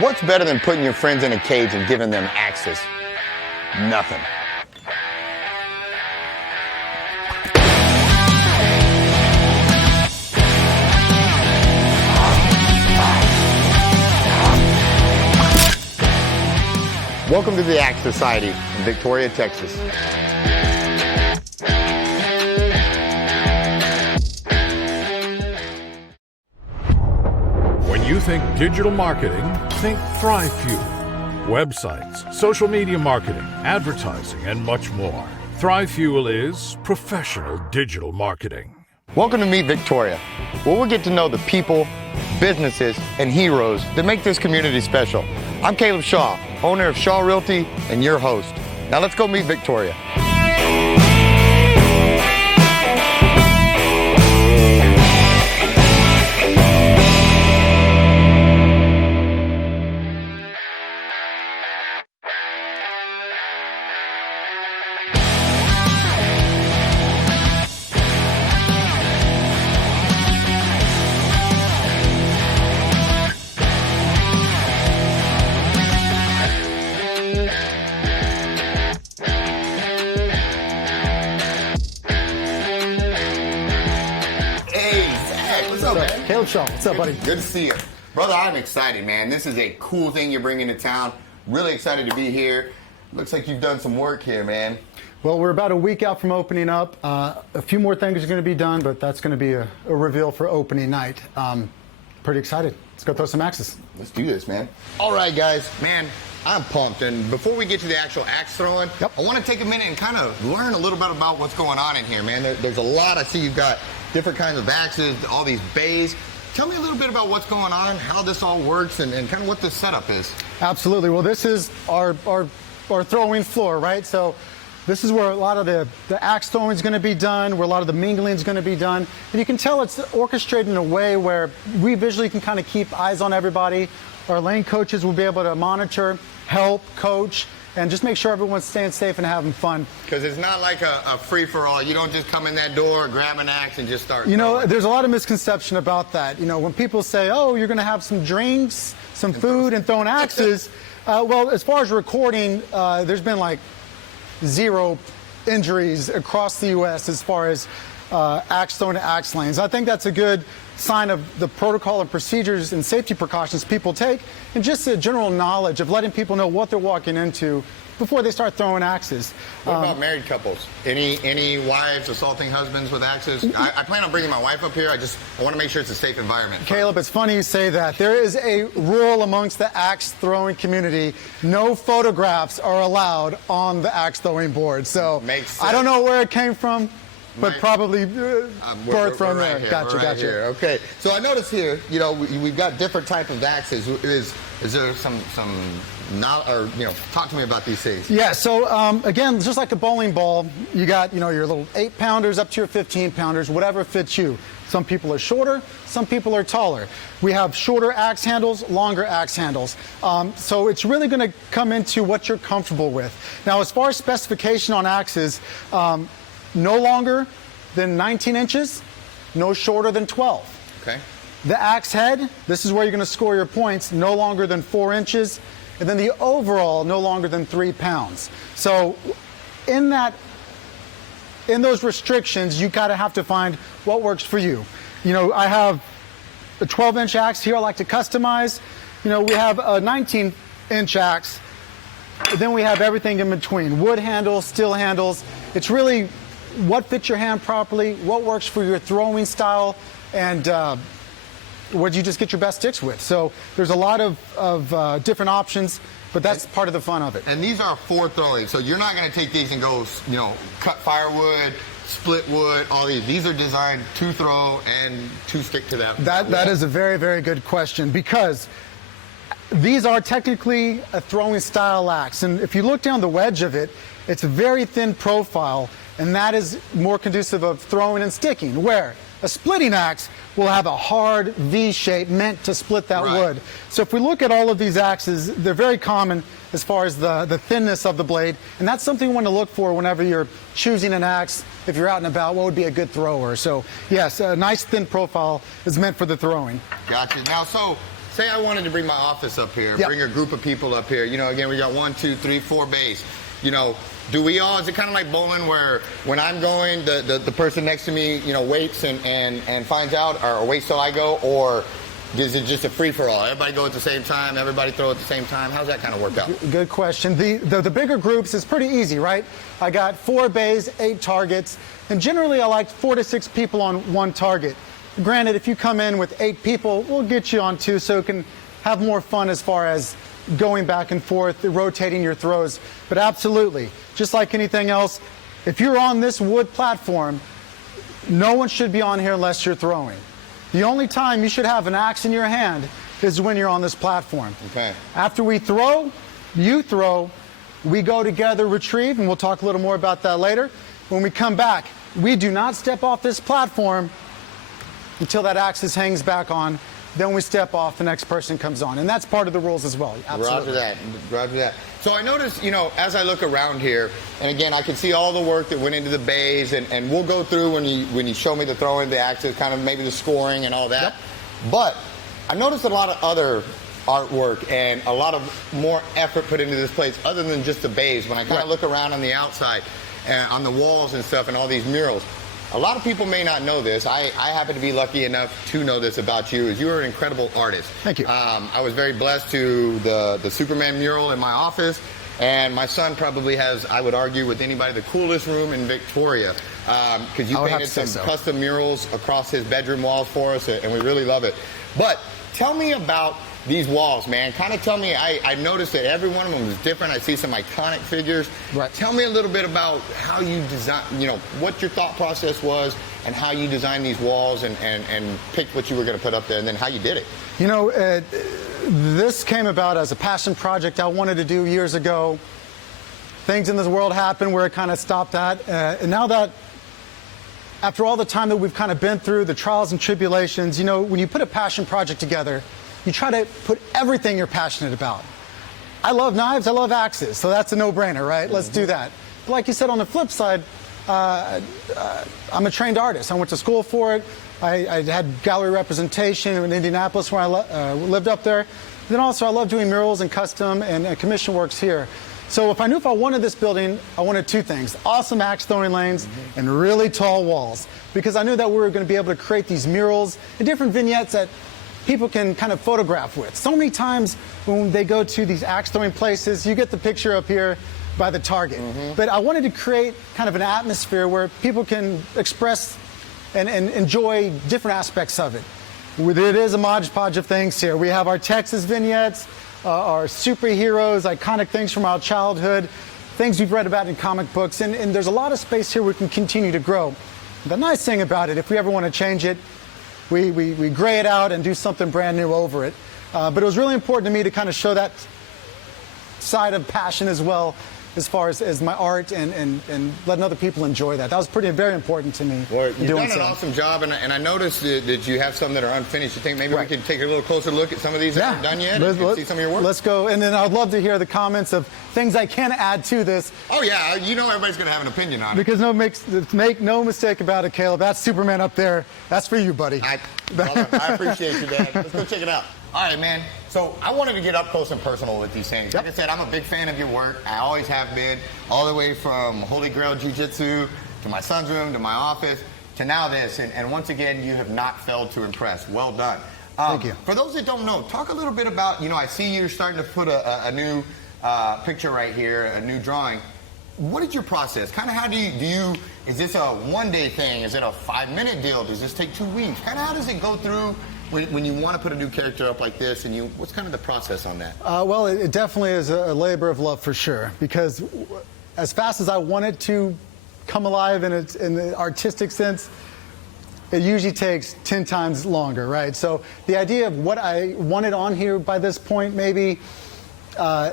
What's better than putting your friends in a cage and giving them axes? Nothing. Welcome to the Axe Society in Victoria, Texas. When you think digital marketing, think ThriveFuel. Websites, social media marketing, advertising, and much more. ThriveFuel is professional digital marketing. Welcome to Meet Victoria, where we'll get to know the people, businesses, and heroes that make this community special. I'm Caleb Shaw, owner of Shaw Realty and your host. Now let's go meet Victoria. Caleb Shaw, what's up, buddy? Good to see you. Brother, I'm excited, man. This is a cool thing you're bringing to town. Really excited to be here. Looks like you've done some work here, man. Well, we're about a week out from opening up. A few more things are going to be done, but that's going to be a reveal for opening night. Pretty excited. Let's go throw some axes. Let's do this, man. All right, guys. Man, I'm pumped. And before we get to the actual axe throwing, I want to take a minute and kind of learn a little bit about what's going on in here, man. There's a lot. I see you've got different kinds of axes, all these bays. Tell me a little bit about what's going on, how this all works, and kind of what the setup is. Absolutely. Well, this is our throwing floor, right? So this is where a lot of the axe throwing is going to be done, where a lot of the mingling is going to be done. And you can tell it's orchestrated in a way where we visually can kind of keep eyes on everybody. Our lane coaches will be able to monitor, help, coach, and just make sure everyone's staying safe and having fun. Because it's not like a free-for-all. You don't just come in that door, grab an axe, and just start. You know, there's a lot of misconception about that. You know, when people say, oh, you're going to have some drinks, some food, and throwing axes. Well, as far as recording, there's been like 0 injuries across the U.S. as far as axe throwing to axe lanes. I think that's a good sign of the protocol and procedures and safety precautions people take, and just the general knowledge of letting people know what they're walking into before they start throwing axes. What about married couples? Any wives assaulting husbands with axes? I plan on bringing my wife up here. I want to make sure it's a safe environment. Caleb, it's funny you say that. There is a rule amongst the axe throwing community. No photographs are allowed on the axe throwing board. So makes sense. I don't know where it came from, but probably birthed from there. Here, gotcha. Here. Okay. So I notice here, you know, we've got different type of axes. Is there some or talk to me about these things? Yeah. So again, just like a bowling ball, you got your little 8-pounders up to your 15-pounders, whatever fits you. Some people are shorter, some people are taller. We have shorter axe handles, longer axe handles. So it's really going to come into what you're comfortable with. Now, as far as specification on axes, no longer than 19 inches, no shorter than 12. Okay. The axe head, this is where you're going to score your points, no longer than 4 inches. And then the overall, no longer than 3 pounds. So in those restrictions, you kind of have to find what works for you. You know, I have a 12-inch axe here I like to customize. You know, we have a 19-inch axe. Then we have everything in between, wood handles, steel handles. It's really what fits your hand properly, what works for your throwing style, and what you just get your best sticks with. So there's a lot of different options, but that's part of the fun of it. And these are for throwing, so you're not going to take these and go, cut firewood, split wood, all these. These are designed to throw and to stick to that. That is a very, very good question, because these are technically a throwing style axe. And if you look down the wedge of it, it's a very thin profile, and that is more conducive of throwing and sticking, where a splitting axe will have a hard V shape meant to split that wood. So if we look at all of these axes, they're very common as far as the thinness of the blade, and that's something you want to look for whenever you're choosing an axe. If you're out and about, what would be a good thrower? So yes, a nice thin profile is meant for the throwing. Gotcha. Now, so say I wanted to bring my office up here, Yep. bring a group of people up here. You know, again, we got 1, 2, 3, 4 bays. You know, do we all, is it kind of like bowling where when I'm going, the person next to me, you know, waits and finds out, or waits till I go, or is it just a free-for-all? Everybody go at the same time, everybody throw at the same time? How's that kind of work out? Good question. The bigger groups is pretty easy, right? I got 4 bays, 8 targets, and generally I like 4 to 6 people on 1 target. Granted, if you come in with 8 people, we'll get you on 2 so it can have more fun as far as going back and forth, rotating your throws. But absolutely, just like anything else, if you're on this wood platform, no one should be on here unless you're throwing. The only time you should have an axe in your hand is when you're on this platform. Okay. After we throw, you throw, we go together, retrieve, and we'll talk a little more about that later. When we come back, we do not step off this platform until that axis hangs back on. Then we step off, the next person comes on. And that's part of the rules as well. Absolutely. Roger that. So I noticed, you know, as I look around here, and again, I can see all the work that went into the bays, and we'll go through when you show me the throwing, the axis, kind of maybe the scoring and all that. Yep. But I noticed a lot of other artwork and a lot of more effort put into this place other than just the bays. When I kind of look around on the outside and on the walls and stuff and all these murals, a lot of people may not know this. I happen to be lucky enough to know this about you, is you're an incredible artist. Thank you. I was very blessed to the Superman mural in my office, and my son probably has, I would argue, with anybody, the coolest room in Victoria, because you painted some custom murals across his bedroom walls for us, and we really love it. But tell me about these walls, man. Kind of tell me, I noticed that every one of them is different. I see some iconic figures. Right. Tell me a little bit about how you design, you know, what your thought process was and how you designed these walls and picked what you were going to put up there and then how you did it. You know, this came about as a passion project I wanted to do years ago. Things in this world happened where it kind of stopped at. And now that, after all the time that we've kind of been through, the trials and tribulations, you know, when you put a passion project together, you try to put everything you're passionate about. I love knives, I love axes, so that's a no-brainer, right? Let's do that. But like you said, on the flip side, I'm a trained artist. I went to school for it. I had gallery representation in Indianapolis where I lived up there. Then also I love doing murals and custom and commission works here. So if I knew if I wanted this building, I wanted 2 things: awesome axe throwing lanes and really tall walls. Because I knew that we were going to be able to create these murals and different vignettes that people can kind of photograph with. So many times when they go to these axe throwing places, you get the picture up here by the target. But I wanted to create kind of an atmosphere where people can express and enjoy different aspects of it. It is a modge-podge of things here. We have our Texas vignettes, our superheroes, iconic things from our childhood, things we've read about in comic books, and there's a lot of space here we can continue to grow. The nice thing about it, if we ever want to change it, we gray it out and do something brand new over it. But it was really important to me to kind of show that side of passion as well, as far as my art and letting other people enjoy that. That was very important to me. Well, you've done an awesome job, and I noticed that you have some that are unfinished. You think maybe we could take a little closer look at some of these that aren't done yet and see some of your work? Let's go, and then I'd love to hear the comments of things I can add to this. Oh yeah, you know everybody's going to have an opinion on it. Because make no mistake about it, Caleb, that's Superman up there. That's for you, buddy. I appreciate you, Dad. Let's go check it out. All right, man. So I wanted to get up close and personal with these things. Like I said, I'm a big fan of your work. I always have been, all the way from Holy Grail Jiu-Jitsu to my son's room to my office to now this. And once again, you have not failed to impress. Well done. Thank you. For those that don't know, talk a little bit about, you know, I see you're starting to put a new picture right here, a new drawing. What is your process? Kind of how do you, is this a one-day thing? Is it a 5-minute deal? Does this take 2 weeks? Kind of how does it go through when you want to put a new character up like this, and what's kind of the process on that? Well, it definitely is a labor of love for sure, because as fast as I want it to come alive in the artistic sense, it usually takes 10 times longer, right? So the idea of what I wanted on here by this point maybe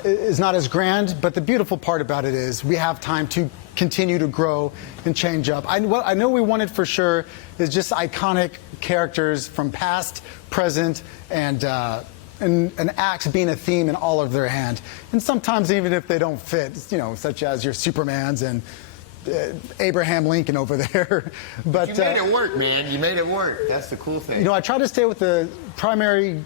is not as grand, but the beautiful part about it is we have time to continue to grow and change up. What I know we wanted for sure is just iconic characters from past, present, and an axe being a theme in all of their hand. And sometimes even if they don't fit, you know, such as your Supermans and Abraham Lincoln over there. But you made it work, man. You made it work. That's the cool thing. You know, I try to stay with the primary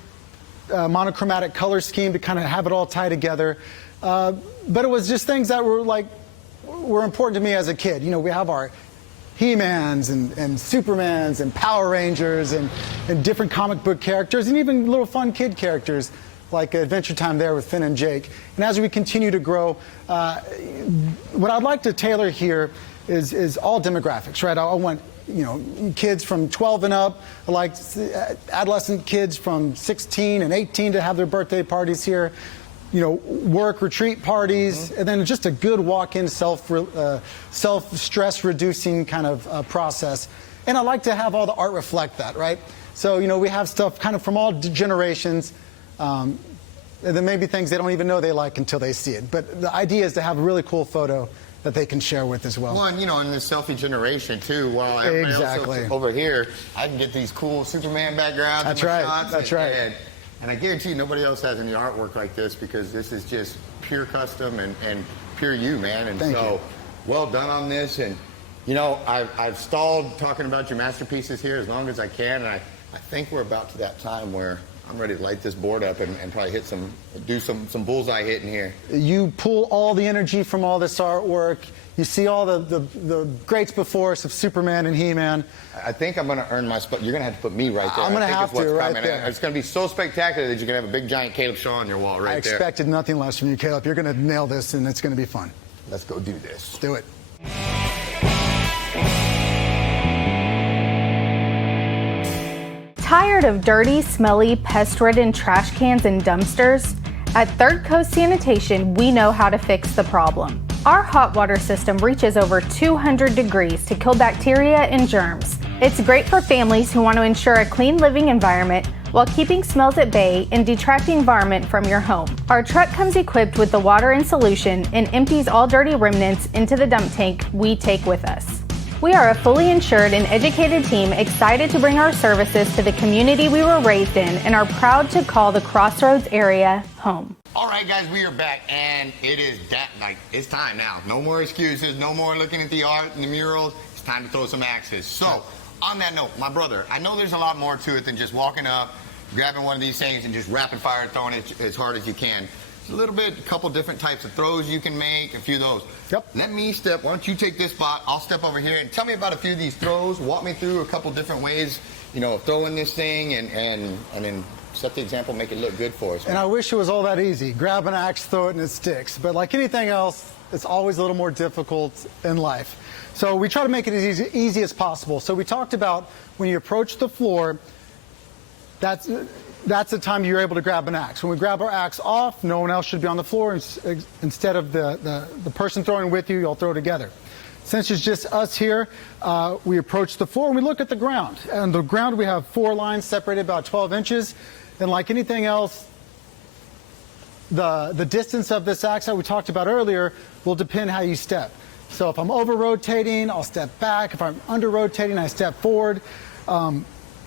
monochromatic color scheme to kind of have it all tie together. But it was just things that were important to me as a kid. You know, we have our He-Mans and Supermans and Power Rangers and different comic book characters and even little fun kid characters like Adventure Time there with Finn and Jake. And as we continue to grow, what I'd like to tailor here is all demographics, right? I want, you know, kids from 12 and up, I like adolescent kids from 16 and 18 to have their birthday parties here. You know, work retreat parties, and then just a good walk-in self-stress reducing kind of process. And I like to have all the art reflect that, right? So, you know, we have stuff kind of from all generations. And then maybe things they don't even know they like until they see it. But the idea is to have a really cool photo that they can share with as well. Well, and, you know, in this selfie generation too, while everybody else over here, I can get these cool Superman backgrounds. That's right. Shots That's right. And I guarantee you nobody else has any artwork like this because this is just pure custom and pure you, man. And Thank you. Well done on this. And, you know, I've stalled talking about your masterpieces here as long as I can. And I think we're about to that time where I'm ready to light this board up and probably do some bullseye hitting here. You pull all the energy from all this artwork. You see all the greats before us of Superman and He-Man. I think I'm going to earn my spot. You're going to have to put me right there. I'm going to have to, right there. It's going to be so spectacular that you're going to have a big giant Caleb Shaw on your wall right there. I expected nothing less from you, Caleb. You're going to nail this, and it's going to be fun. Let's go do this. Do it. Tired of dirty, smelly, pest-ridden trash cans and dumpsters? At Third Coast Sanitation, we know how to fix the problem. Our hot water system reaches over 200 degrees to kill bacteria and germs. It's great for families who want to ensure a clean living environment while keeping smells at bay and detracting varmint from your home. Our truck comes equipped with the water in solution and empties all dirty remnants into the dump tank we take with us. We are a fully insured and educated team excited to bring our services to the community we were raised in and are proud to call the Crossroads area home. All right, guys, we are back, and it is it's time now. No more excuses, no more looking at the art and the murals. It's time to throw some axes. So, on that note, my brother, I know there's a lot more to it than just walking up, grabbing one of these things and just rapid fire throwing it as hard as you can. A couple different types of throws you can make, a few of those. Yep. Let me why don't you take this spot, I'll step over here and tell me about a few of these throws. Walk me through a couple different ways, you know, of throwing this thing and then set the example, make it look good for us. Man. And I wish it was all that easy. Grab an axe, throw it, and it sticks. But like anything else, it's always a little more difficult in life. So we try to make it as easy as possible. So we talked about when you approach the floor, that's the time you're able to grab an axe. When we grab our axe off, no one else should be on the floor. Instead of the person throwing with you, you'll throw together. Since it's just us here, we approach the floor and we look at the ground. And the ground, we have 4 lines separated about 12 inches. And like anything else, the distance of this axe that we talked about earlier will depend how you step. So if I'm over-rotating, I'll step back. If I'm under-rotating, I step forward.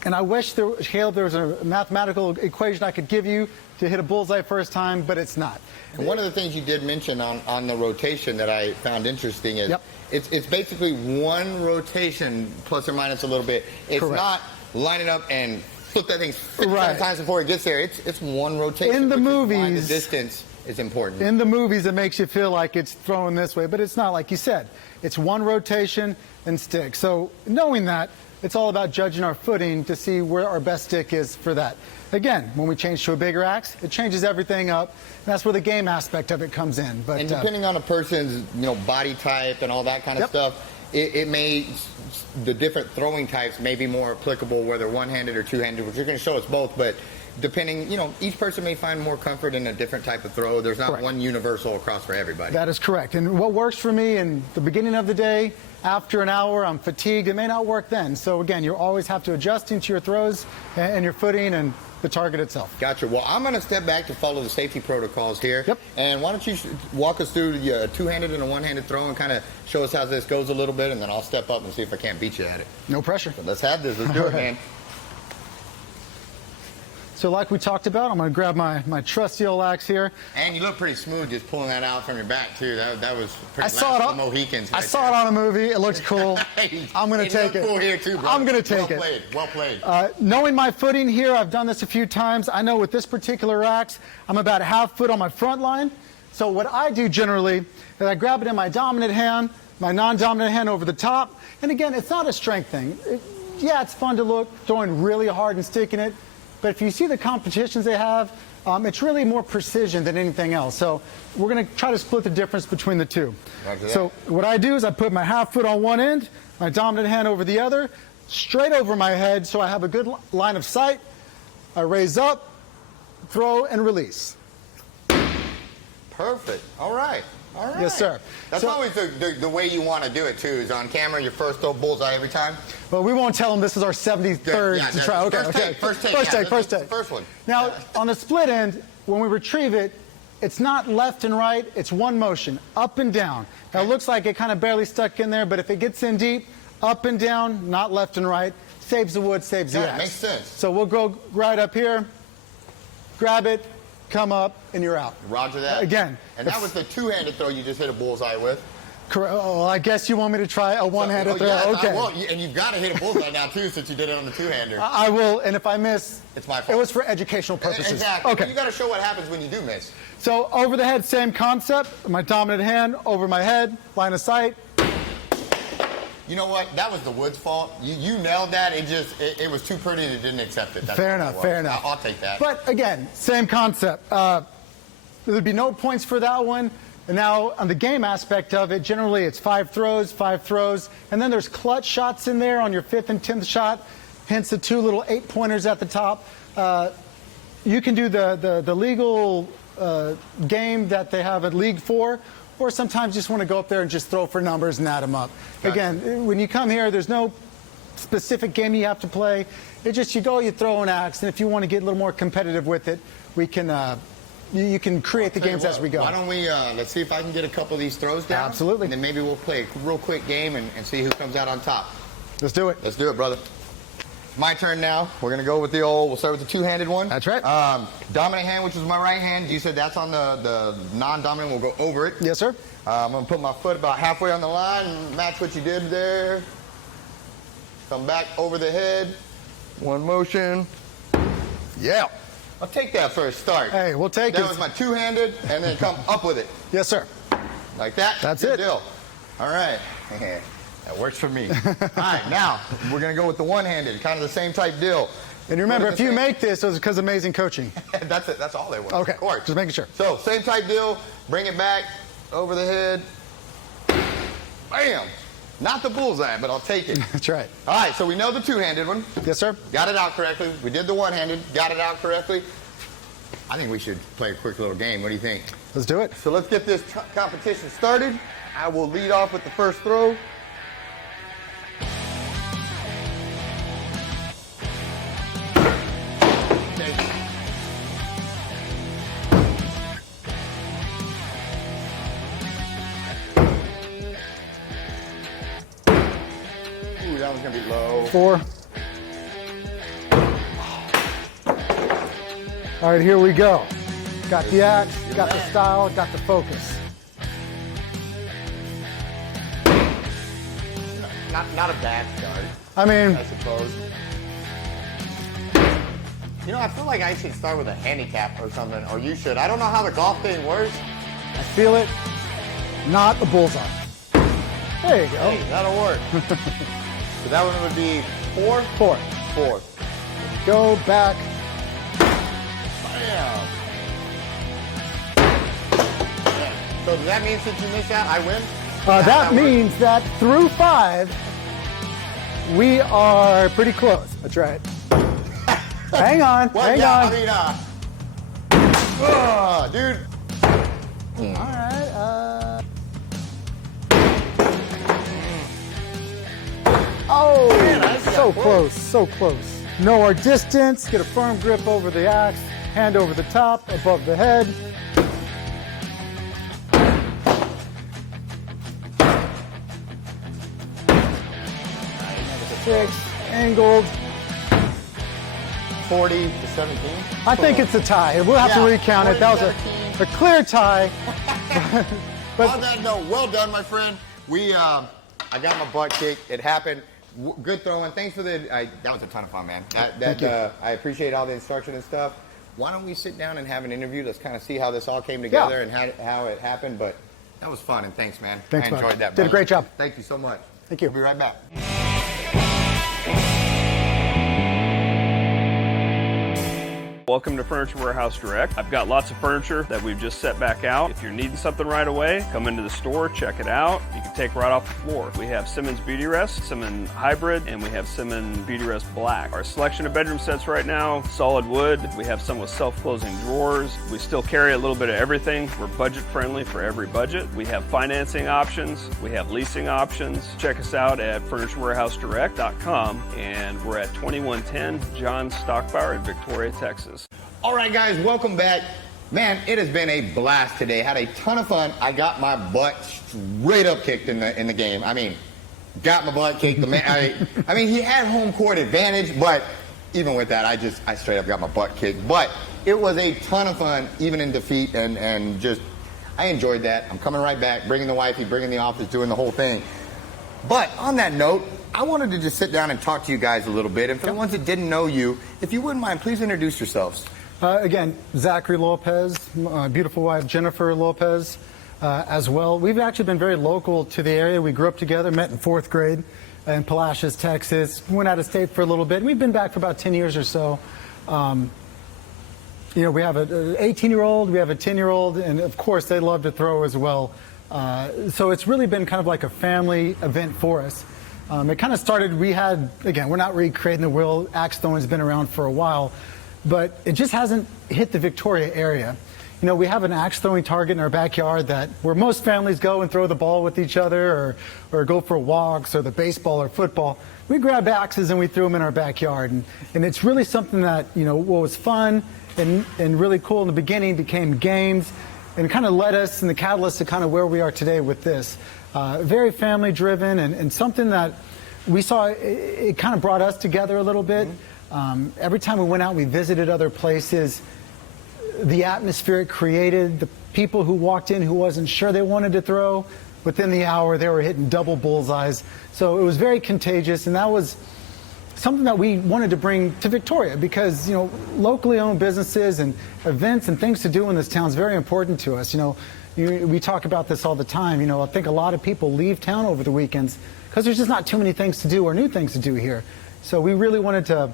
And I wish there was a mathematical equation I could give you to hit a bullseye first time, but it's not. And one of the things you did mention on the rotation that I found interesting is it's basically one rotation plus or minus a little bit. It's Correct. Not lining up and flip that thing 55 times before it gets there. It's one rotation. In the movies, the distance is important. In the movies, it makes you feel like it's thrown this way, but it's not. Like you said, it's one rotation and stick. So knowing that, it's all about judging our footing to see where our best stick is for that. Again, when we change to a bigger axe, it changes everything up, and that's where the game aspect of it comes in. But and depending on a person's body type and all that kind of stuff, the different throwing types may be more applicable, whether one-handed or two-handed, which you're going to show us both, but depending, each person may find more comfort in a different type of throw. There's not one universal across for everybody. That is correct. And what works for me in the beginning of the day, after an hour, I'm fatigued, it may not work then. So again, you always have to adjust into your throws and your footing and the target itself. Gotcha. Well, I'm going to step back to follow the safety protocols here. Yep. And why don't you walk us through the two-handed and a one-handed throw and kind of show us how this goes a little bit, and then I'll step up and see if I can't beat you at it. No pressure. So let's have this. Let's do it, man. So like we talked about, I'm going to grab my trusty old axe here. And you look pretty smooth just pulling that out from your back too. That was pretty. I saw it on Mohicans. I saw it on a movie. It looked cool. I'm going to take it. Cool here too, bro. I'm going to take it. Well played. Knowing my footing here, I've done this a few times. I know with this particular axe, I'm about a half foot on my front line. So what I do generally is I grab it in my dominant hand, my non-dominant hand over the top. And again, it's not a strength thing. Yeah, it's fun to look, throwing really hard and sticking it. But if you see the competitions they have, it's really more precision than anything else. So we're going to try to split the difference between the two. So what I do is I put my half foot on one end, my dominant hand over the other, straight over my head so I have a good line of sight. I raise up, throw, and release. Perfect. All right. All right. Yes, sir. That's always the way you want to do it, too, is on camera, your first throw bullseye every time. Well, we won't tell them this is our 73rd to try. Okay, First take. First one. Now, on the split end, when we retrieve it, it's not left and right, it's one motion, up and down. Now, it looks like it kind of barely stuck in there, but if it gets in deep, up and down, not left and right, saves the wood, saves the axe. Makes sense. So we'll go right up here, grab it, come up, and you're out. Roger that. Again. And that was the two-handed throw you just hit a bullseye with. Correct. Oh, I guess you want me to try a one-handed throw. Yes, okay. I will. And you've got to hit a bullseye now, too, since you did it on the two-hander. I will, and if I miss, it's my fault. It was for educational purposes. Exactly. Okay. But you got to show what happens when you do miss. So over the head, same concept. My dominant hand over my head, line of sight. You know what? That was the wood's fault. You nailed that. It was too pretty and it didn't accept it. That's fair enough. Fair enough. I'll take that. But again, same concept. There'd be no points for that one. And now on the game aspect of it, generally it's 5 throws, and then there's clutch shots in there on your 5th and 10th shot, hence the 2 little 8-pointers at the top. You can do the legal game that they have at League 4, or sometimes you just want to go up there and just throw for numbers and add them up. Gotcha. Again, when you come here, there's no specific game you have to play. It's just you go, you throw an axe, and if you want to get a little more competitive with it, we can. You can create the games as we go. Why don't we, let's see if I can get a couple of these throws down. Absolutely. And then maybe we'll play a real quick game and see who comes out on top. Let's do it. Let's do it, brother. My turn now. We're going to go with we'll start with the two-handed one. That's right. Dominant hand, which is my right hand. You said that's on the non-dominant. We'll go over it. Yes, sir. I'm going to put my foot about halfway on the line and match what you did there. Come back over the head. One motion. Yeah. I'll take that for a start. Hey, we'll take it. That was my two-handed, and then come up with it. Yes, sir. Like that? That's Good it. Deal. All right. That works for me. All right, now we're going to go with the one-handed, kind of the same type deal. And remember, if you make this, it was because of amazing coaching. That's it. That's all they want. Okay. Of course. Just making sure. So, same type deal. Bring it back over the head. Bam. Not the bullseye, but I'll take it. That's right. All right, so we know the two-handed one. Yes, sir. Got it out correctly. We did the one-handed. Got it out correctly. I think we should play a quick little game. What do you think? Let's do it. So let's get this competition started. I will lead off with the first throw. Ooh, that one's gonna be low. 4. All right, here we go. Got the axe, got the style, got the focus. Not a bad start, I mean, I suppose. You know, I feel like I should start with a handicap or something, or you should. I don't know how the golf thing works. I feel it. Not a bullseye. There you go. Hey, that'll work. So that one would be 4? 4. 4. Go back. Bam. So does that mean since you missed that, I win? That means that through 5, we are pretty close. That's right. Hang on. Well, hang yeah, on. I mean, dude. All right. Oh, Man, so close, so close. Know our distance. Get a firm grip over the axe. Hand over the top, above the head. Six, angled. 40 to 17. I think it's a tie. We'll have to recount it. That was a clear tie. But on that note, well done, my friend. I got my butt kicked. It happened. Good throwing. Thanks for that was a ton of fun, man. Thank you. I appreciate all the instruction and stuff. Why don't we sit down and have an interview? Let's kind of see how this all came together and how it happened. But that was fun, and thanks, man. Thanks, I enjoyed that. Did a great job. Thank you so much. Thank you. We'll be right back. Welcome to Furniture Warehouse Direct. I've got lots of furniture that we've just set back out. If you're needing something right away, come into the store, check it out. You can take right off the floor. We have Simmons Beauty Rest, Simmons Hybrid, and we have Simmons Beauty Rest Black. Our selection of bedroom sets right now, solid wood. We have some with self-closing drawers. We still carry a little bit of everything. We're budget friendly for every budget. We have financing options. We have leasing options. Check us out at FurnitureWarehouseDirect.com, and we're at 2110 John Stockbauer in Victoria, Texas. All right, guys, welcome back. Man, it has been a blast today. Had a ton of fun. I got my butt straight up kicked in the game. I mean, got my butt kicked. The man, I mean, he had home court advantage, but even with that, I straight up got my butt kicked. But it was a ton of fun, even in defeat, and just I enjoyed that. I'm coming right back, bringing the wifey, bringing the office, doing the whole thing. But on that note, I wanted to just sit down and talk to you guys a little bit. And for the ones that didn't know you, if you wouldn't mind, please introduce yourselves. Again, Zachary Lopez, beautiful wife Jennifer Lopez as well. We've actually been very local to the area. We grew up together, met in 4th grade in Palacios, Texas. Went out of state for a little bit. We've been back for about 10 years or so. You know, we have an 18-year-old, we have a 10-year-old, and of course they love to throw as well. So it's really been kind of like a family event for us. It kind of started, again, we're not recreating the wheel. Axe throwing's been around for a while, but it just hasn't hit the Victoria area. You know, we have an axe throwing target in our backyard where most families go and throw the ball with each other or go for walks or the baseball or football. We grab axes and we threw them in our backyard. And it's really something that, you know, what was fun and really cool in the beginning became games and kind of led us and the catalyst to kind of where we are today with this. Very family driven and something that we saw, it kind of brought us together a little bit. Every time we went out, we visited other places. The atmosphere it created, the people who walked in who wasn't sure they wanted to throw, within the hour they were hitting double bullseyes. So it was very contagious, and that was something that we wanted to bring to Victoria because, you know, locally owned businesses and events and things to do in this town is very important to us. You know, we talk about this all the time. You know, I think a lot of people leave town over the weekends because there's just not too many things to do or new things to do here. So we really wanted to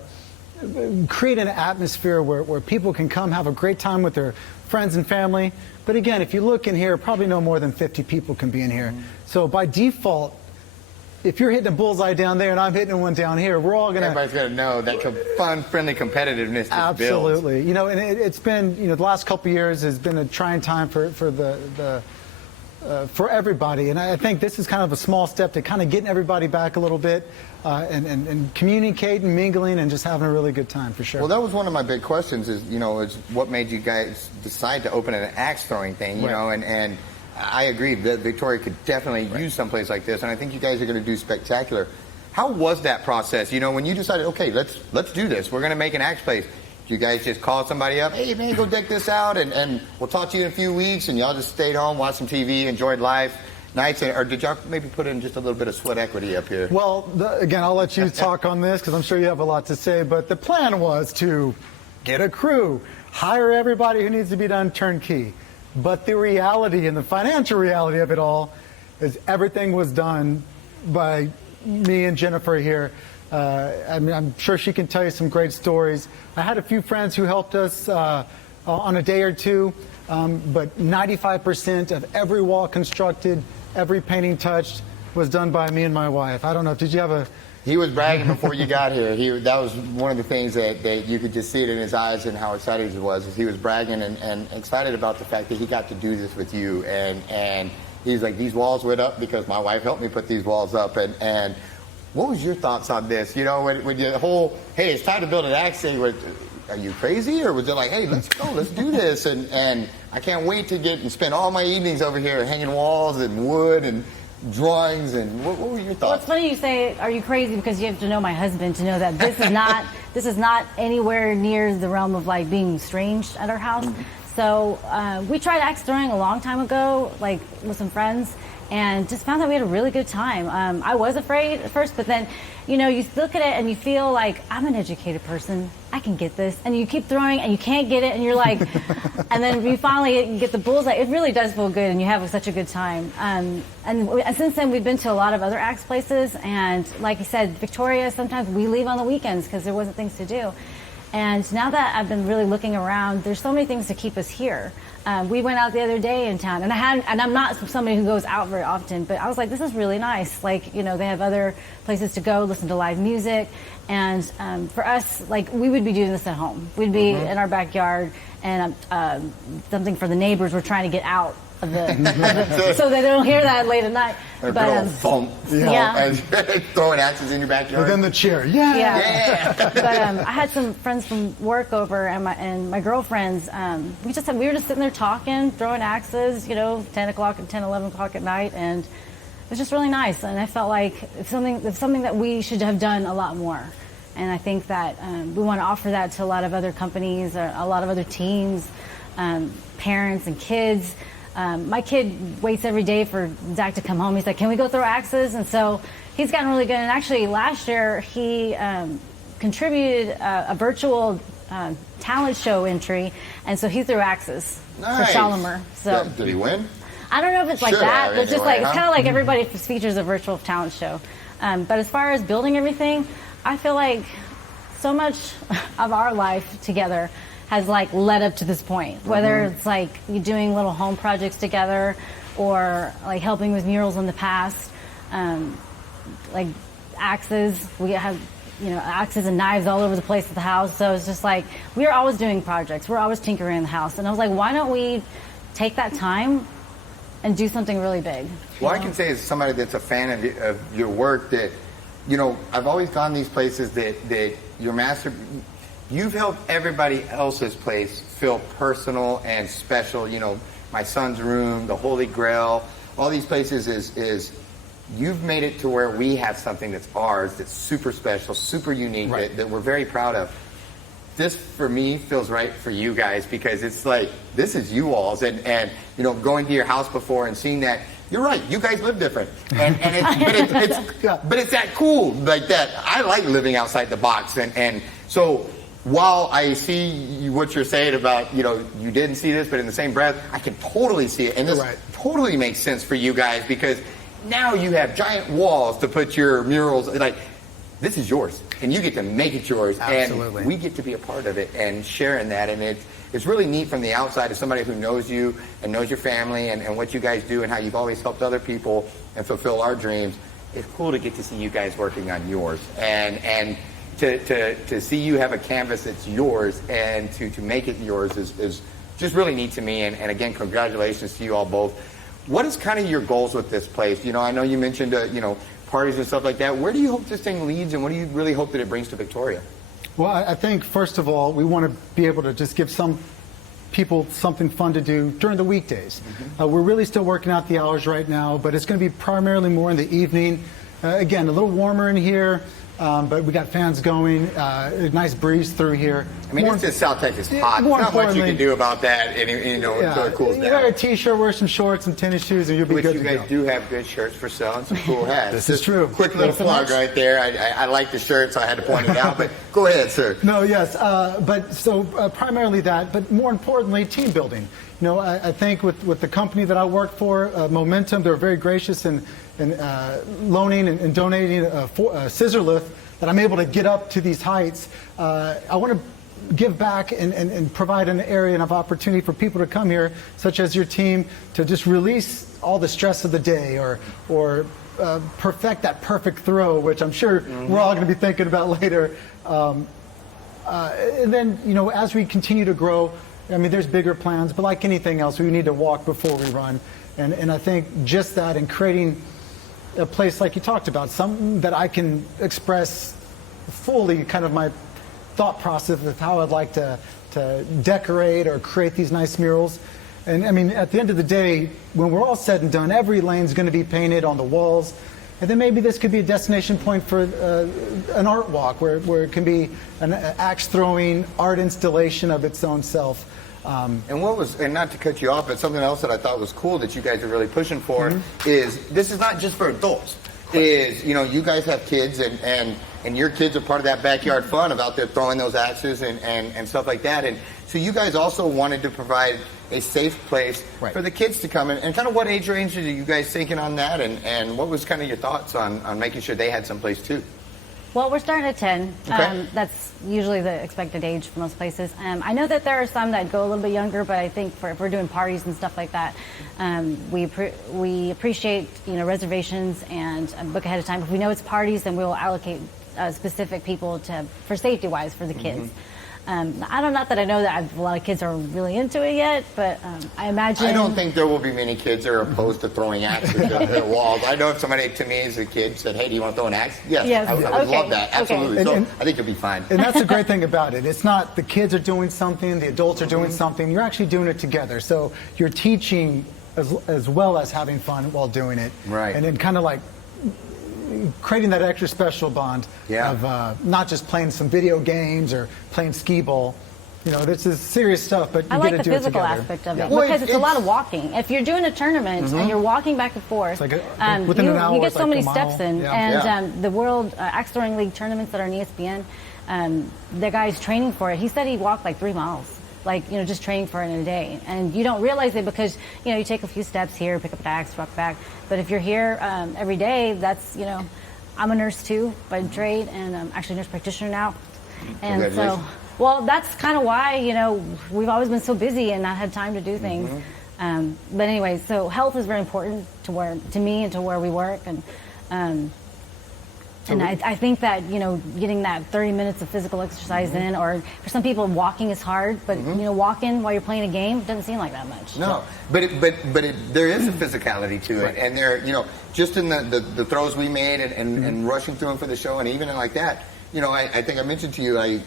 create an atmosphere where people can come have a great time with their friends and family. But again, if you look in here, probably no more than 50 people can be in here. So by default, if you're hitting a bullseye down there and I'm hitting one down here, we're all going to... Everybody's going to know that fun, friendly competitiveness just Absolutely. builds. You know, and it's been, you know, the last couple of years has been a trying time for everybody. And I think this is kind of a small step to kind of getting everybody back a little bit and communicating, mingling, and just having a really good time for sure. Well, that was one of my big questions is what made you guys decide to open an axe throwing thing, you know, and I agree that Victoria could definitely use someplace like this, and I think you guys are going to do spectacular. How was that process? You know, when you decided, okay, let's do this. We're going to make an axe place. You guys just called somebody up, hey man, go deck this out, and we'll talk to you in a few weeks, and y'all just stayed home, watched some TV, enjoyed life. Nights, or did y'all maybe put in just a little bit of sweat equity up here? Well, again, I'll let you talk on this because I'm sure you have a lot to say, but the plan was to get a crew, hire everybody who needs to be done turnkey. But the reality and the financial reality of it all is everything was done by me and Jennifer here. I mean, I'm sure she can tell you some great stories. I had a few friends who helped us on a day or two, but 95% of every wall constructed, every painting touched was done by me and my wife. I don't know, did you have a... He was bragging before you got here. That was one of the things that you could just see it in his eyes and how excited he was. Is he was bragging and excited about the fact that he got to do this with you. And he's like, these walls went up because my wife helped me put these walls up. And what was your thoughts on this? You know, when the whole, hey, it's time to build an axe thing, are you crazy? Or was it like, hey, let's go, let's do this? And I can't wait to get and spend all my evenings over here hanging walls and wood and drawings. And what were your thoughts? Well, it's funny you say, are you crazy? Because you have to know my husband to know that this is not this is not anywhere near the realm of like being strange at our house. So we tried axe throwing a long time ago, like with some friends, and just found that we had a really good time. I was afraid at first, but then, you know, you look at it and you feel like, I'm an educated person, I can get this. And you keep throwing and you can't get it, and you're like, and then you finally get the bullseye. It really does feel good, and you have such a good time. And since then, we've been to a lot of other axe places, and like you said, Victoria, sometimes we leave on the weekends because there wasn't things to do. And now that I've been really looking around, there's so many things to keep us here. We went out the other day in town, and I'm not somebody who goes out very often, but I was like, this is really nice. Like, you know, they have other places to go, listen to live music, and for us, like, we would be doing this at home. We'd be in our backyard, and something for the neighbors. We're trying to get out of the so they don't hear that late at night. But thump, yeah. and throwing axes in your backyard. Within the chair, yeah. But I had some friends from work over, and my girlfriends. We were just sitting there talking, throwing axes, you know, 10 o'clock and 10, 11 o'clock at night, and it was just really nice. And I felt like it's something that we should have done a lot more. And I think that we want to offer that to a lot of other companies, or a lot of other teams, parents and kids. My kid waits every day for Zach to come home. He's like, can we go throw axes? And so he's gotten really good. And actually last year he contributed a virtual talent show entry. And so he threw axes for Shalimer. So did he win? I don't know if it's like that, but just like, it's kind of like everybody features a virtual talent show. But as far as building everything, I feel like so much of our life together has like led up to this point, whether it's like you doing little home projects together, or like helping with murals in the past, like axes. We have, you know, axes and knives all over the place at the house. So it's just like, we are always doing projects. We're always tinkering in the house. And I was like, why don't we take that time and do something really big? Well, I can say as somebody that's a fan of your work that, you know, I've always gone these places that your master, you've helped everybody else's place feel personal and special. You know, my son's room, the Holy Grail, all these places is you've made it to where we have something that's ours, that's super special, super unique, that we're very proud of. This, for me, feels right for you guys, because it's like, this is you all's, and you know, going to your house before and seeing that, you're right, you guys live different, and but it's that cool, like that. I like living outside the box, and so while I see what you're saying about, you know, you didn't see this, but in the same breath, I can totally see it, and this totally makes sense for you guys, because now you have giant walls to put your murals, like, this is yours, and you get to make it yours. Absolutely. And we get to be a part of it and sharing that, and it's really neat from the outside as somebody who knows you and knows your family and what you guys do and how you've always helped other people and fulfill our dreams. It's cool to get to see you guys working on yours, and to see you have a canvas that's yours, and to make it yours is just really neat to me, and again, congratulations to you all both. What is kind of your goals with this place? You know, I know you mentioned, you know, parties and stuff like that. Where do you hope this thing leads, and what do you really hope that it brings to Victoria? Well, I think, first of all, we want to be able to just give some people something fun to do during the weekdays. We're really still working out the hours right now, but it's going to be primarily more in the evening. Again, a little warmer in here, but we got fans going, a nice breeze through here. I mean, it's just South Texas hot. There's not much you can do about that, and you know, until it cools down. You wear a t-shirt, wear some shorts and tennis shoes, and you'll be good to go. You guys do have good shirts for selling, some cool hats. This is true. Quick little plug right there. I like the shirt, so I had to point it out, but go ahead, sir. No, yes, but so primarily that, but more importantly, team building. You know, I think with the company that I work for, Momentum, they're very gracious in loaning and donating a scissor lift that I'm able to get up to these heights. I want to give back and provide an area and of opportunity for people to come here, such as your team, to just release all the stress of the day, or perfect that perfect throw, which I'm sure we're all going to be thinking about later. And then, you know, as we continue to grow, I mean, there's bigger plans, but like anything else, we need to walk before we run. And I think just that, and creating a place like you talked about, something that I can express fully kind of my thought process of how I'd like to decorate or create these nice murals. And I mean, at the end of the day, when we're all said and done, every lane's going to be painted on the walls. And then maybe this could be a destination point for an art walk where it can be an axe throwing art installation of its own self. And not to cut you off, but something else that I thought was cool that you guys are really pushing for is this is not just for adults. Is, you know, you guys have kids and your kids are part of that backyard fun of out there throwing those axes and stuff like that. And so you guys also wanted to provide a safe place for the kids to come in. And kind of what age range are you guys thinking on that? And what was kind of your thoughts on making sure they had some place too? Well, we're starting at 10. Okay. That's usually the expected age for most places. I know that there are some that go a little bit younger, but I think if we're doing parties and stuff like that, we appreciate, you know, reservations and book ahead of time. If we know it's parties, then we will allocate specific people for safety-wise for the kids. Not that I know that a lot of kids are really into it yet, but I imagine... I don't think there will be many kids that are opposed to throwing axes at their walls. I know if somebody to me as a kid said, hey, do you want to throw an axe? Yes. I would love that. Absolutely. Okay. So I think you'll be fine. And that's the great thing about it. It's not the kids are doing something, the adults are doing something. You're actually doing it together. So you're teaching as well as having fun while doing it. Right. And then kind of like creating that extra special bond of not just playing some video games or playing skee ball. You know, this is serious stuff, but you I like get to the do it physical together. aspect of it Well, because it's a lot of walking. If you're doing a tournament and you're walking back and forth, It's like within an hour, you get it's so like many a mile. steps in. Yeah. And the World Axe Throwing League tournaments that are on ESPN, the guy's training for it. He said he walked like 3 miles. Like, you know, just training for it in a day. And you don't realize it because, you know, you take a few steps here, pick up an axe, walk back. But if you're here every day, that's, you know, I'm a nurse too by trade, and I'm actually a nurse practitioner now. And so, well, that's kind of why, you know, we've always been so busy and not had time to do things. But anyway, so health is very important to me and to where we work. And I think that, you know, getting that 30 minutes of physical exercise in, or for some people walking is hard, but you know, walking while you're playing a game doesn't seem like that much. No, but there is a physicality to it, and there, you know, just in the throws we made and rushing through them for the show, and even like that, you know, I think I mentioned to you, I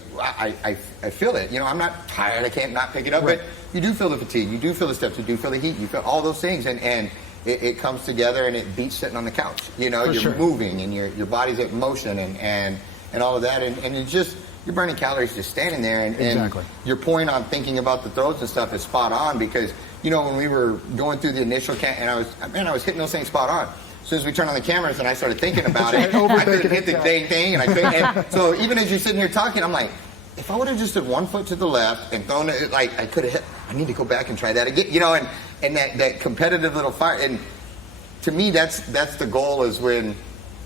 feel it. You know, I'm not tired, I can't not pick it up, but you do feel the fatigue, you do feel the steps, you do feel the heat, you feel all those things, and it comes together and it beats sitting on the couch. You know, you're moving and your body's in motion and all of that, and it's just, you're burning calories just standing there. And your point on thinking about the throws and stuff is spot on, because, you know, when we were going through the initial and I was hitting those things spot on. As soon as we turned on the cameras and I started thinking about it, I couldn't hit the dang thing, and I couldn't. And so even as you're sitting here talking, I'm like, if I would have just did 1 foot to the left and thrown it, like, I could have hit. I need to go back and try that again, you know, and that competitive little fire. And to me, that's the goal, is when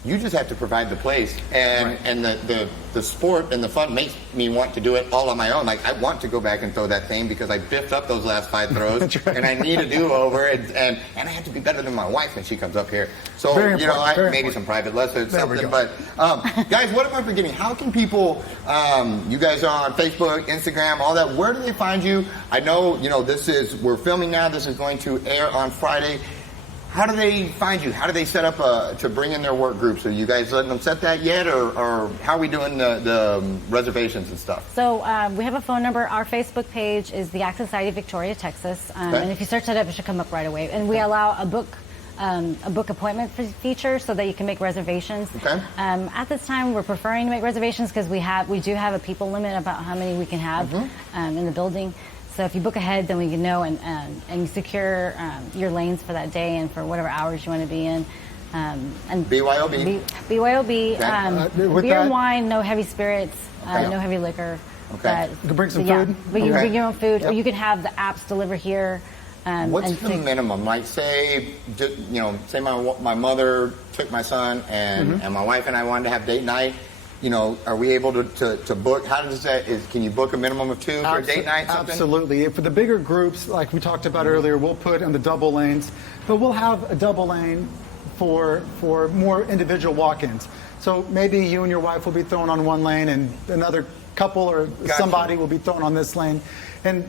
you just have to provide the place, and the sport and the fun makes me want to do it all on my own. Like, I want to go back and throw that thing because I biffed up those last 5 throws, and I need a do-over, and I have to be better than my wife when she comes up here. So, you know, maybe some private lessons, something. But guys, what am I forgetting? How can people? You guys are on Facebook, Instagram, all that. Where do they find you? I know, you know, we're filming now. This is going to air on Friday. How do they find you? How do they set up to bring in their work groups? Are you guys letting them set that yet, or how are we doing the reservations and stuff? So we have a phone number. Our Facebook page is the Axe Society of Victoria, Texas, and if you search that up, it should come up right away. And we allow a book appointment feature so that you can make reservations. At this time, we're preferring to make reservations because we do have a people limit about how many we can have in the building. So if you book ahead, then we can know and secure your lanes for that day and for whatever hours you want to be in. And BYOB. BYOB. Beer and wine, no heavy spirits, no heavy liquor. You can bring some food. But you can bring your own food, or you can have the apps deliver here. What's the minimum? Like, say, you know, say my mother took my son and my wife and I wanted to have date night. You know, are we able to book? How does that? Can you book a minimum of 2 for a date night? Something? Absolutely. For the bigger groups, like we talked about earlier, we'll put in the double lanes, but we'll have a double lane for more individual walk-ins. So maybe you and your wife will be thrown on one lane, and another couple or somebody will be thrown on this lane, and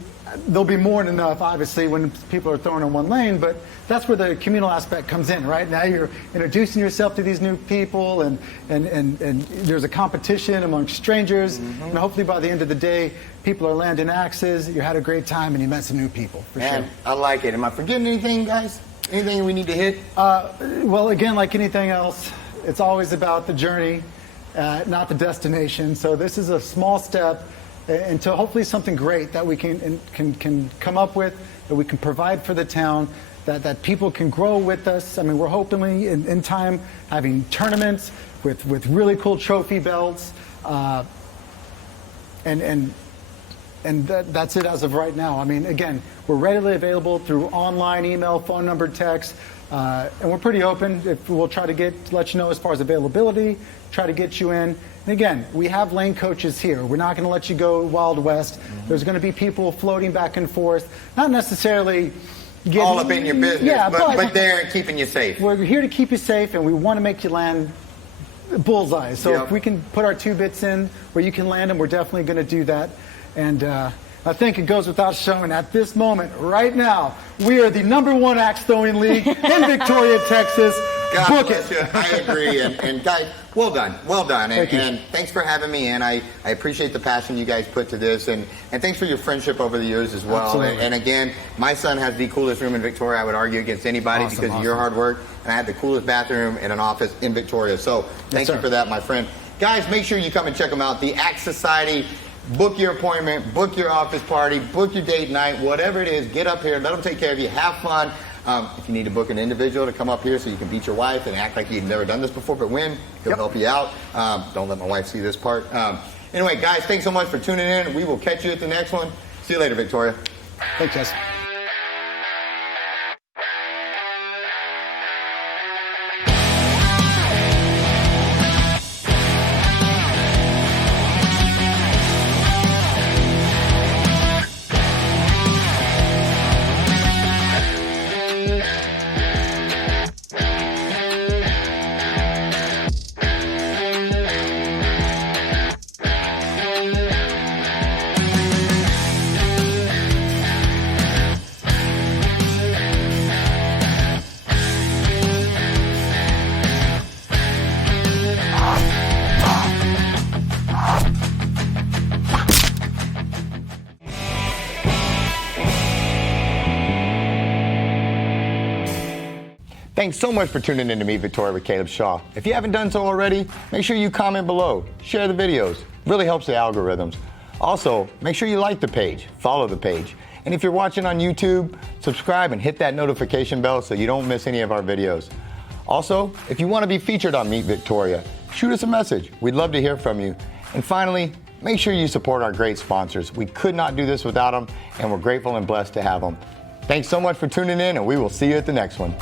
there'll be more than enough, obviously, when people are thrown in one lane, but that's where the communal aspect comes in, right? Now you're introducing yourself to these new people, and there's a competition amongst strangers, and hopefully by the end of the day, people are landing axes, you had a great time, and you met some new people, for sure. I like it. Am I forgetting anything, guys? Anything we need to hit? Well, again, like anything else, it's always about the journey, not the destination. So this is a small step into hopefully something great that we can come up with, that we can provide for the town, that people can grow with us. I mean, we're hopefully in time having tournaments with really cool trophy belts, and that's it as of right now. I mean, again, we're readily available through online, email, phone number, text, and we're pretty open. We'll try to let you know as far as availability, try to get you in. And again, we have lane coaches here. We're not going to let you go Wild West. There's going to be people floating back and forth, not necessarily all up in your business, yeah, but they're keeping you safe. We're here to keep you safe, and we want to make you land bullseye. So if we can put our 2 bits in where you can land them, we're definitely going to do that. And I think it goes without showing at this moment, right now, we are the #1 axe throwing league in Victoria, Texas. God Book bless it. you. I agree. And guys, well done. Thank you. And thanks for having me in. I appreciate the passion you guys put to this. And thanks for your friendship over the years as well. Absolutely. And again, my son has the coolest room in Victoria. I would argue against anybody because of your hard work. And I had the coolest bathroom in an office in Victoria. So thank you for that, my friend. Guys, make sure you come and check them out. The Axe Society. Book your appointment, book your office party, book your date night, whatever it is, get up here, let them take care of you, have fun. If you need to book an individual to come up here so you can beat your wife and act like you've never done this before, but win, he'll help you out. Don't let my wife see this part. Anyway, guys, thanks so much for tuning in. We will catch you at the next one. See you later, Victoria. Thanks, Jess. Thanks so much for tuning in to Meet Victoria with Caleb Shaw. If you haven't done so already, make sure you comment below, share the videos. It really helps the algorithms. Also, make sure you like the page, follow the page. And if you're watching on YouTube, subscribe and hit that notification bell so you don't miss any of our videos. Also, if you want to be featured on Meet Victoria, shoot us a message. We'd love to hear from you. And finally, make sure you support our great sponsors. We could not do this without them, and we're grateful and blessed to have them. Thanks so much for tuning in, and we will see you at the next one.